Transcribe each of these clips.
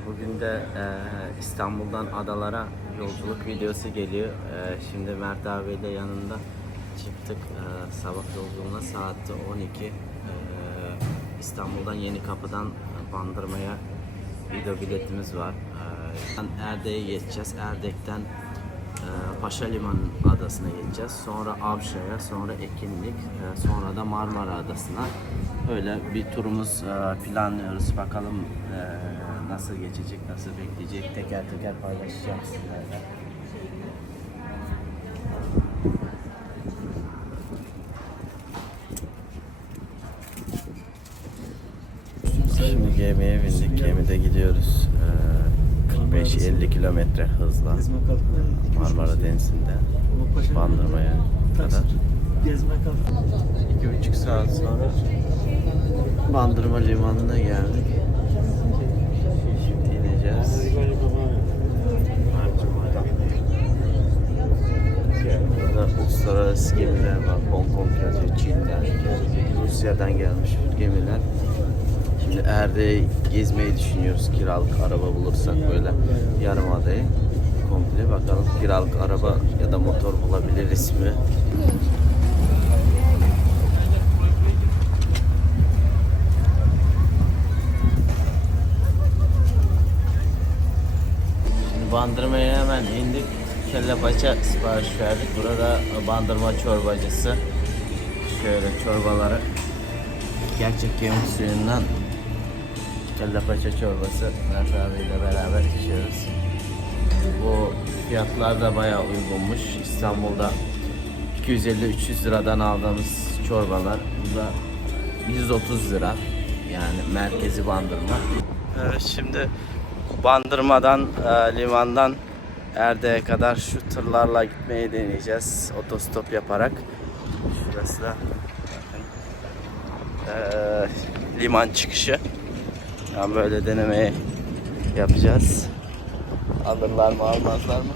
Bugün de e, İstanbul'dan adalara yolculuk videosu geliyor. E, şimdi Mert abiyle yanında çıktık. E, sabah yolculuğuna saatte 12. E, İstanbul'dan Yeni Kapı'dan Bandırma'ya video biletimiz var. E, Erdek'e geçeceğiz. Erdek'ten e, Paşa Liman Adası'na geçeceğiz. Sonra Avşa'ya, sonra Ekinlik, e, sonra da Marmara Adası'na. Öyle bir turumuz e, planlıyoruz. Bakalım e, nasıl geçecek, nasıl bekleyecek. Teker teker paylaşacağım sizlerle. Şimdi gemiye bindik. Gemide gidiyoruz. E, 45-50 kilometre hızla. Marmara Denizi'nde Bandırma'ya kadar. İki buçuk saat sonra Bandırma Limanı'na geldik. Şimdi ineceğiz. Bandırma'dan. Burada uluslararası gemiler var. Hong Kong yazıyor, Çin'den, Rusya'dan gelmiş gemiler. Şimdi Erde'yi gezmeyi düşünüyoruz kiralık araba bulursak böyle yarım adayı komple bakalım kiralık araba ya da motor bulabiliriz mi? Şimdi bandırmaya hemen indik. Kelle paça sipariş verdik. Burada bandırma çorbacısı. Şöyle çorbaları gerçek kemik suyundan kelle paça çorbası Mert abiyle beraber içiyoruz. Bu fiyatlar da bayağı uygunmuş. İstanbul'da 250-300 liradan aldığımız çorbalar burada 130 lira. Yani merkezi bandırma. Evet şimdi bandırmadan e, limandan Erdek'e kadar şu tırlarla gitmeyi deneyeceğiz. Otostop yaparak. Şurası da bakın, e, liman çıkışı. Yani böyle denemeyi yapacağız. Alırlar mı almazlar mı?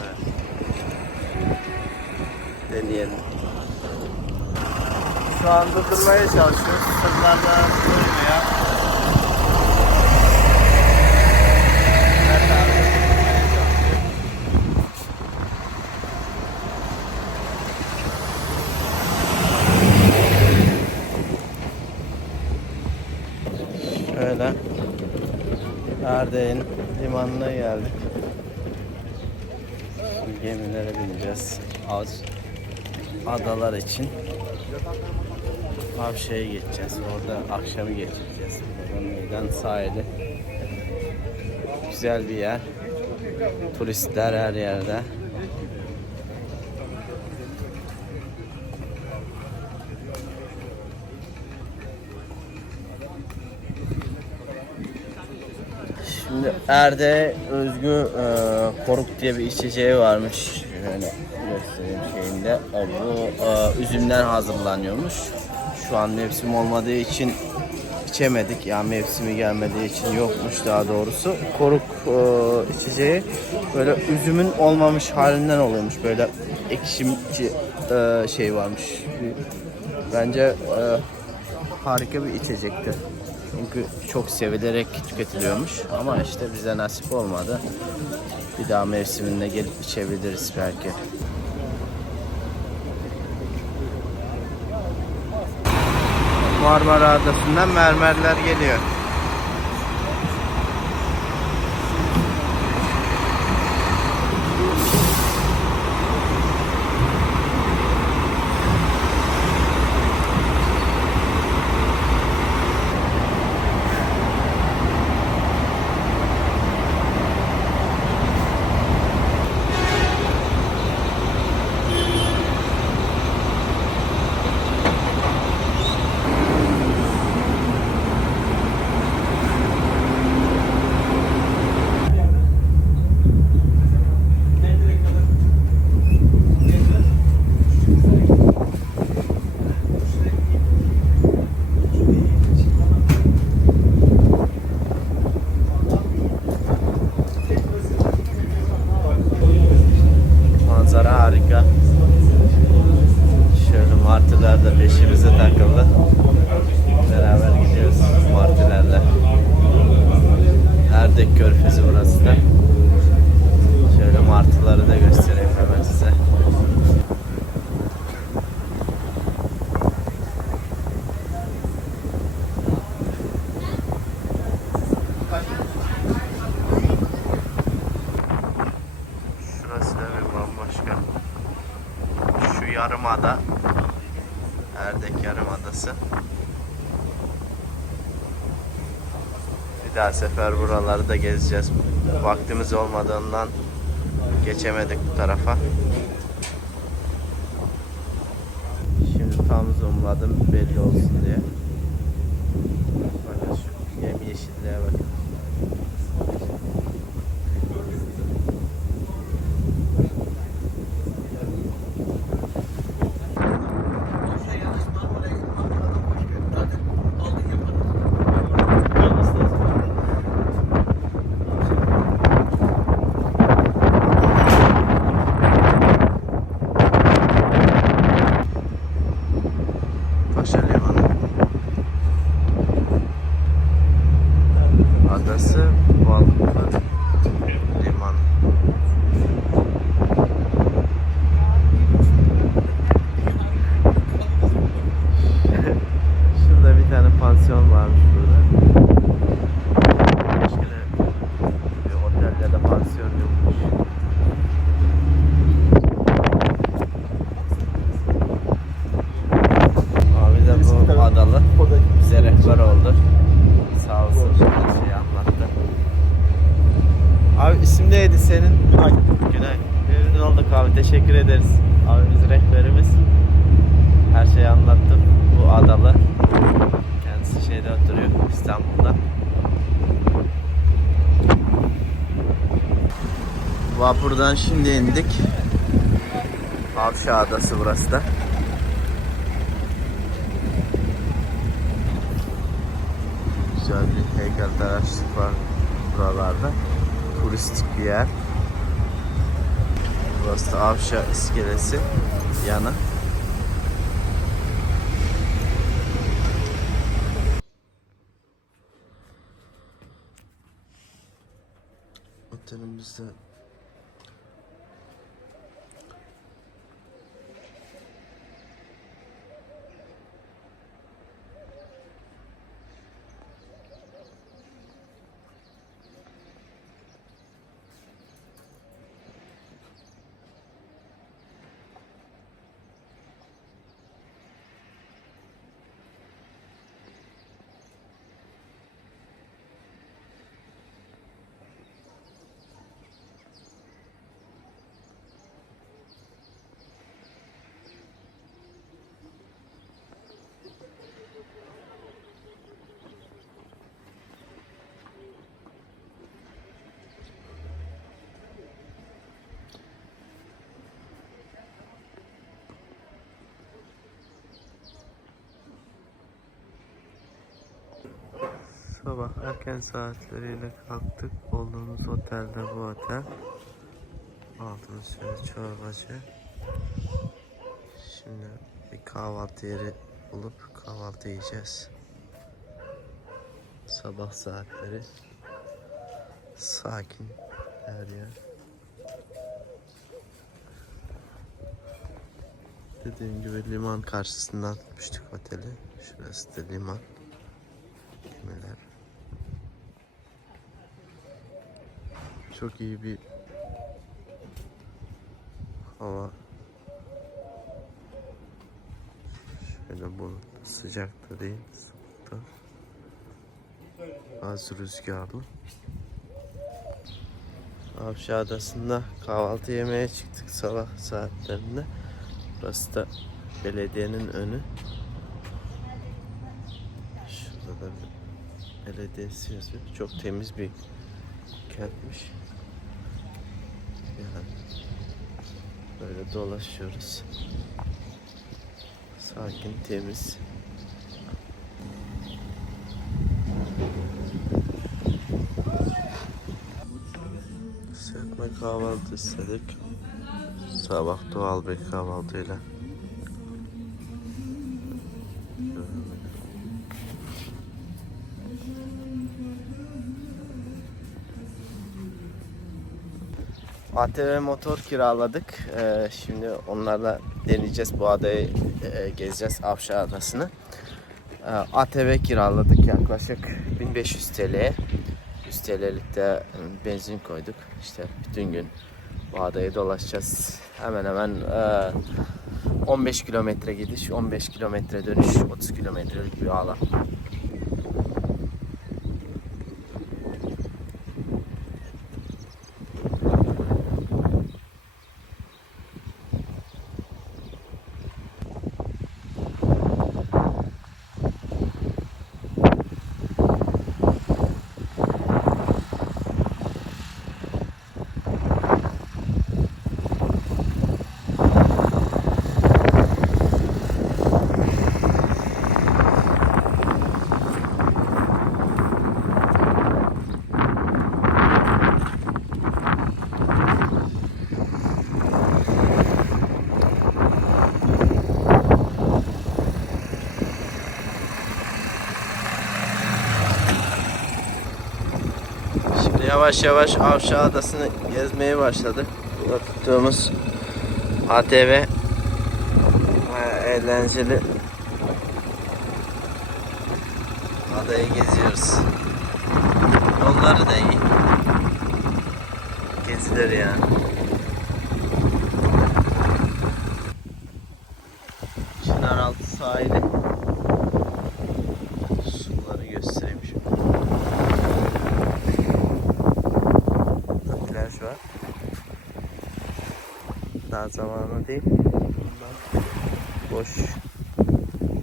Evet. Deneyelim. Şu an durdurmaya çalışıyoruz. Tırlarla durmuyor. Evet abi, durdurmaya çalışıyor. Şöyle Erdek'in limanına geldik. Gemilere bineceğiz. Az adalar için. Avşa'ya geçeceğiz. Orada akşamı geçireceğiz. Buradan meydan sahili. Güzel bir yer. Turistler her yerde. Erde özgü e, koruk diye bir içeceği varmış. Şöyle göstereyim şeyinde. O, bu e, üzümden hazırlanıyormuş. Şu an mevsim olmadığı için içemedik. Yani mevsimi gelmediği için yokmuş daha doğrusu. Koruk e, içeceği böyle üzümün olmamış halinden oluyormuş. Böyle ekşimci e, şey varmış. Bence e, harika bir içecektir. Çünkü çok sevilerek tüketiliyormuş ama işte bize nasip olmadı. Bir daha mevsiminde gelip içebiliriz belki. Marmara Adası'ndan mermerler geliyor. Sefer buraları da gezeceğiz. Vaktimiz olmadığından geçemedik bu tarafa. Şimdi tam zoomladım belli olsun diye. Bakın şu yemyeşilliğe bakın. Paşa Limanı. Adası Balıklı Liman. Şurada bir tane pansiyon varmış burada. Başka da bir otelde de pansiyon yokmuş. Abi de bu adalı bize rehber oldu. Sağ olsun her şeyi anlattı. Abi isim neydi senin? Günay. Günay. Memnun olduk abi teşekkür ederiz. Abimiz rehberimiz. Her şeyi anlattı. Bu adalı. Kendisi şeyde oturuyor İstanbul'da. Vapurdan şimdi indik. Avşa Adası burası da. Güzel bir heykeltıraşlık var buralarda. Turistik bir yer. Burası da Avşa iskelesi yanı. Sabah erken saatleriyle kalktık. Olduğumuz otelde bu otel. Altımız şöyle çorbacı. Şimdi bir kahvaltı yeri bulup kahvaltı yiyeceğiz. Sabah saatleri. Sakin her yer. Dediğim gibi liman karşısından tutmuştuk oteli. Şurası da liman. Gemiler. Çok iyi bir hava. Şöyle bu sıcak da değil, da. Az rüzgarlı. Avşa Adası'nda kahvaltı yemeye çıktık sabah saatlerinde. Burası da belediyenin önü. Şurada da bir yazıyor. Çok temiz bir kentmiş. Yani böyle dolaşıyoruz. Sakin, temiz. Serpme kahvaltı istedik. Sabah doğal bir kahvaltıyla. ATV motor kiraladık. Ee, şimdi onlarla deneyeceğiz bu adayı e, gezeceğiz Avşa Adası'nı. Ee, ATV kiraladık yaklaşık 1500 TL'ye. 100 TL'lik de e, benzin koyduk. İşte bütün gün bu adayı dolaşacağız. Hemen hemen e, 15 kilometre gidiş, 15 kilometre dönüş, 30 kilometrelik bir alan. Şimdi yavaş yavaş Avşa Adası'nı gezmeye başladık. Burada tuttuğumuz ATV eğlenceli. Adayı geziyoruz. Yolları da iyi. Gezilir yani. Çınaraltı sahili. Suları göstereyim şimdi. Burada plaj var. Daha zamanı değil. Bundan boş.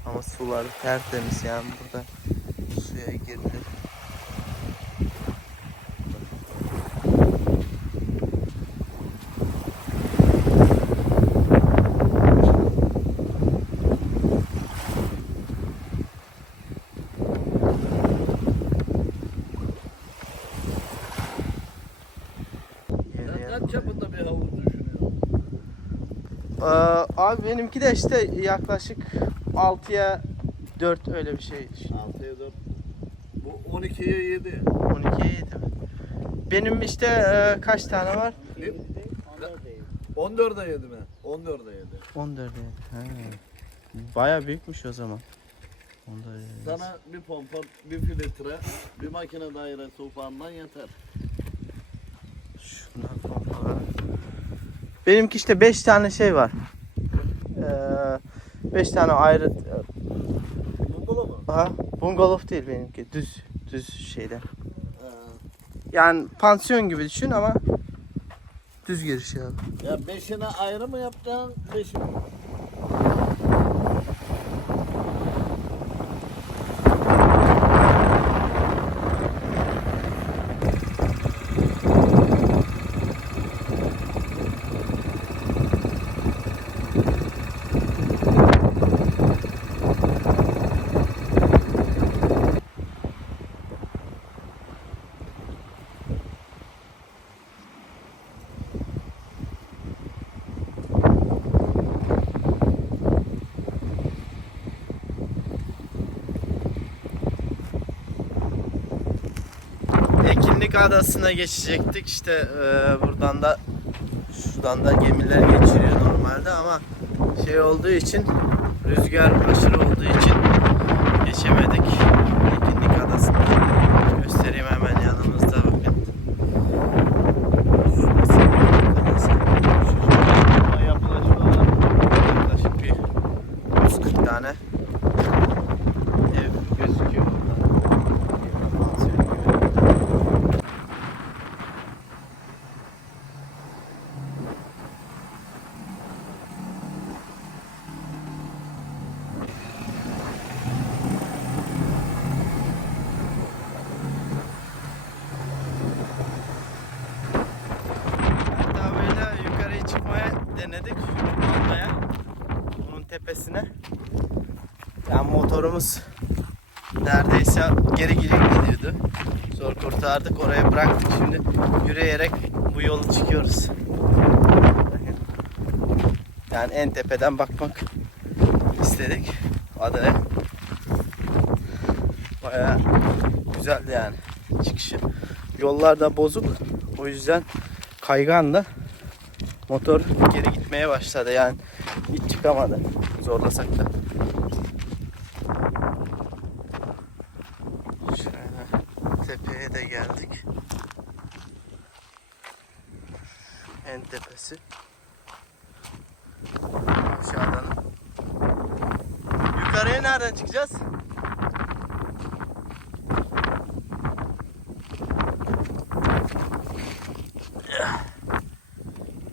Ama sular tertemiz yani burada suya girdi. Yeni yer. Kaç çapında bir havuz düşünüyorsun? Ee, abi benimki de işte yaklaşık 6'ya 4 öyle bir şey. 6'ya 4. Bu 12'ye 7. 12'ye 7 mi? Benim işte e, kaç tane var? 14'e 7 mi? 14'e 7. 14'e 7. Baya büyükmüş o zaman. 14'e 7. Sana bir pompa, bir filtre, bir makine dairesi ufağından yeter. Şunlar pompalar. Benimki işte 5 tane şey var. 5 tane ayrı Bungalov mu? Aha, bungalov değil benimki. Düz düz şeyde. Ee, Yani pansiyon gibi düşün ama düz giriş ya. ya 5'ine ayrı mı yapacaksın? 5'ini mi? Ekinlik Adası'na geçecektik. İşte e, buradan da şuradan da gemiler geçiriyor normalde ama şey olduğu için rüzgar aşırı olduğu için geçemedik. Ekinlik Adası'nda göstereyim hemen yanımızda bakın. Şurası adası. Şurada yapılaşma var. Yaklaşık bir 140 tane ev gözüküyor buradan. Pansiyon gibi. Hatta böyle yukarıya çıkmaya denedik. Almaya. Bunun tepesine. Yani motorumuz neredeyse geri geri gidiyordu. Zor kurtardık. Oraya bıraktık. Şimdi yürüyerek bu yolu çıkıyoruz. Yani en tepeden bakmak istedik adaya. Baya güzeldi yani çıkışı. Yollar da bozuk. O yüzden kaygandı. Motor geri gitmeye başladı yani hiç çıkamadı. Zorlasak da. Şöyle tepeye de geldik. En tepesi. Aşağıdanın nereden çıkacağız?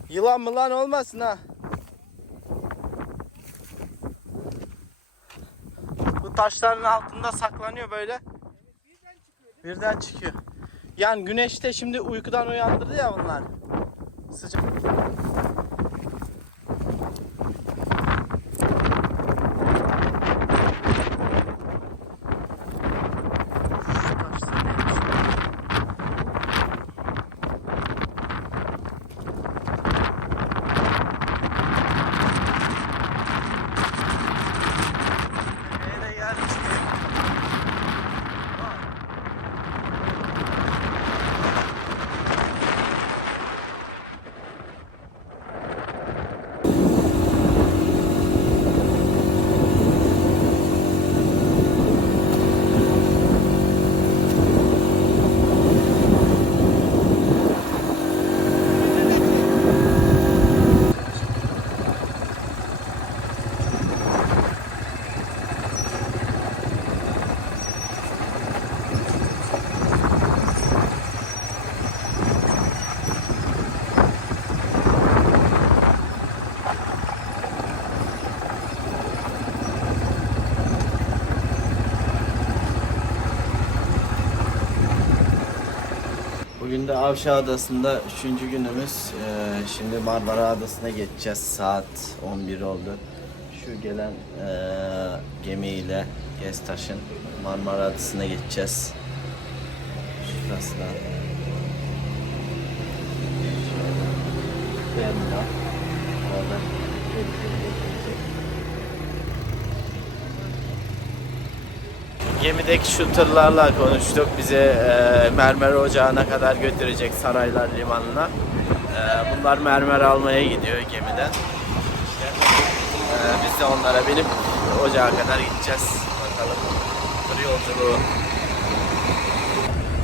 Yılan mı lan olmasın ha? Bu taşların altında saklanıyor böyle. Birden çıkıyor. Yani güneşte şimdi uykudan uyandırdı ya bunlar. Sıcak. Nereye geldik? De Avşa Adası'nda üçüncü günümüz. Ee, şimdi Marmara Adası'na geçeceğiz. Saat 11 oldu. Şu gelen ee, gemiyle Geztaş'ın Marmara Adası'na geçeceğiz. Şurası da. Orada. Gemideki şu tırlarla konuştuk. Bizi e, mermer ocağına kadar götürecek Saraylar Limanı'na. E, bunlar mermer almaya gidiyor gemiden. E, biz de onlara binip ocağa kadar gideceğiz. Bakalım. Tır yolculuğu.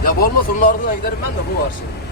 Ya bu olmaz onun ardına giderim ben de bu var şimdi.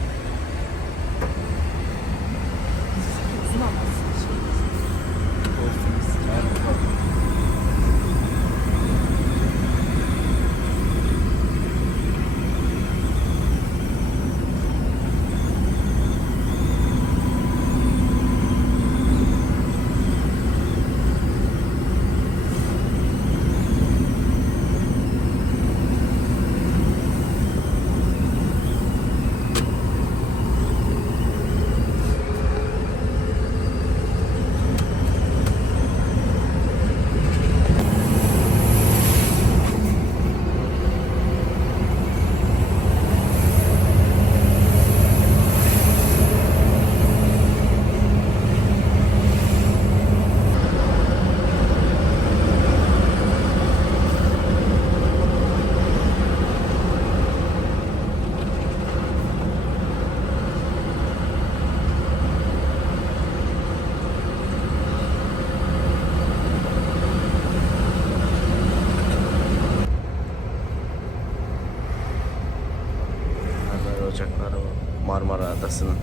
Mermer ocakları var. Marmara Adası'nın.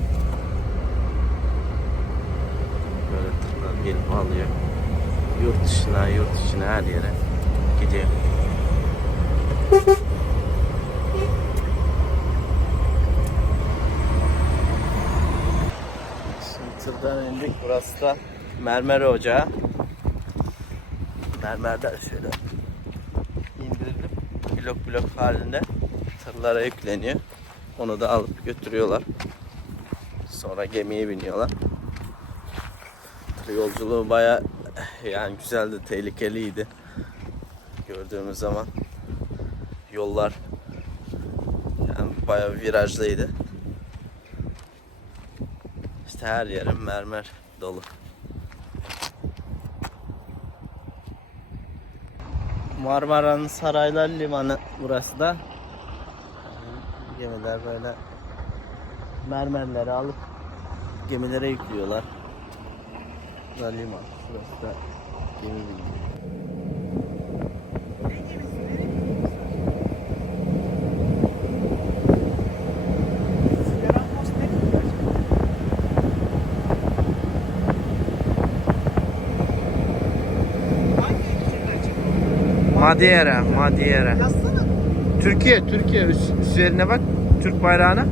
Böyle tırlar gelip alıyor. Yurt dışına, yurt içine her yere gidiyor. Şimdi tırdan indik. Burası da mermer ocağı. Mermerler şöyle indirilip blok blok halinde tırlara yükleniyor. Onu da alıp götürüyorlar. Sonra gemiye biniyorlar. Tır yolculuğu baya yani güzeldi, tehlikeliydi. Gördüğümüz zaman yollar yani baya virajlıydı. İşte her yerin mermer dolu. Marmara'nın Saraylar Limanı burası da. Gemiler böyle mermerleri alıp gemilere yüklüyorlar. Burada liman. Burası da gemi bilgi. Madeira, Madeira. Türkiye, Türkiye. Üs- üzerine bak. Türk bayrağına.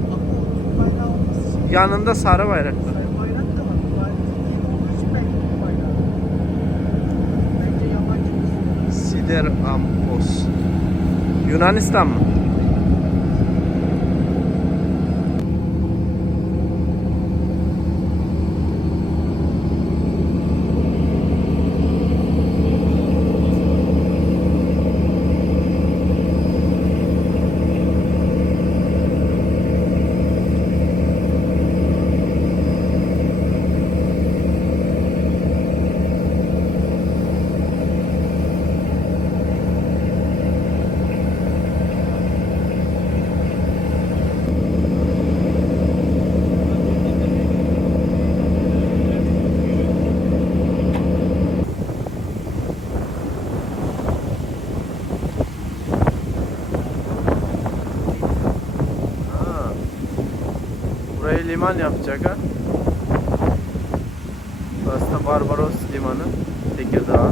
Bayrağı olması için Yanında sarı bayrak var. sarı da var. Türkiye. Bence yabancı Sider Ampos. Yunanistan mı? Ha. Burayı liman yapacak ha. Burası da Barbaros Limanı. Tekirdağ.